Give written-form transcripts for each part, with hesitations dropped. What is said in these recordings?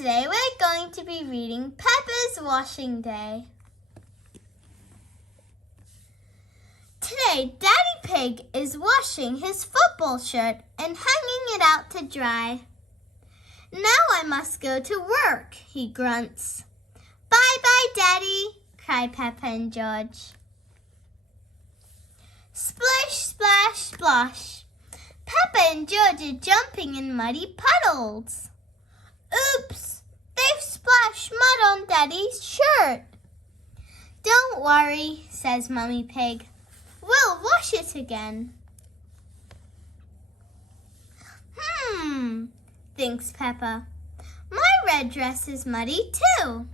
today we're going to be reading Peppa's Washing Day. Today, Daddy Pig is washing his football shirt and hanging it out to dry. Now I must go to work, he grunts. Bye-bye, Daddy, cry Peppa and George. Splish, splash, splosh. Peppa and George are jumping in muddy puddles. Oops, they've splashed mud on Daddy's shirt. Don't worry, says Mummy Pig. We'll wash it again. Thinks Peppa. My red dress is muddy too.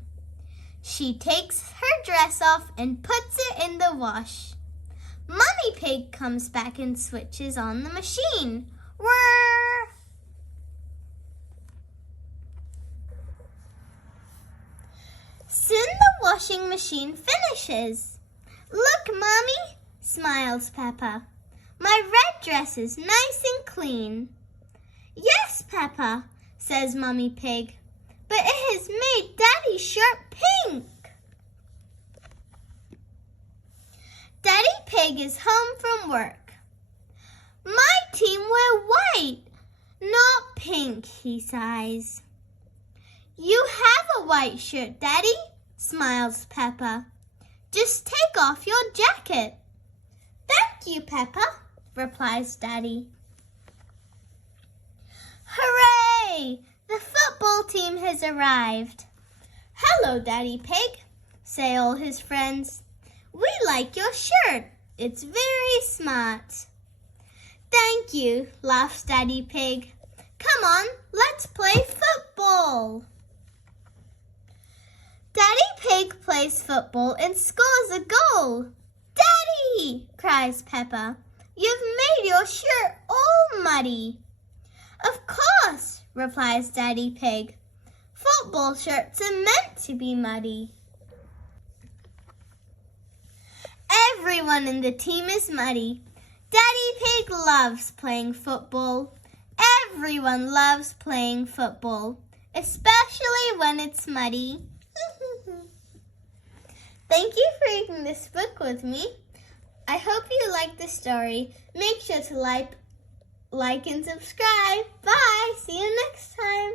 She takes her dress off and puts it in the wash. Mummy Pig comes back and switches on the machine. Whirr! Soon the washing machine finishes. Look, Mommy, smiles Peppa. My red dress is nice and clean. Yes, Peppa, says Mummy Pig, but it has made Daddy's shirt pink. Daddy Pig is home from work. My team wear white, not pink, he sighs. You have a white shirt, Daddy, smiles Peppa. Just take off your jacket. Thank you, Peppa, replies Daddy. Hooray! The football team has arrived. Hello, Daddy Pig, say all his friends. We like your shirt. It's very smart. Thank you, laughs Daddy Pig. Come on, let's play football. Daddy Pig plays football and scores a goal. Daddy, cries Peppa, you've made your shirt all muddy. Of course, replies Daddy Pig. Football shirts are meant to be muddy. Everyone in the team is muddy. Daddy Pig loves playing football. Everyone loves playing football, especially when it's muddy. Thank you for reading this book with me. I hope you liked the story. Make sure to like and subscribe. Bye. See you next time.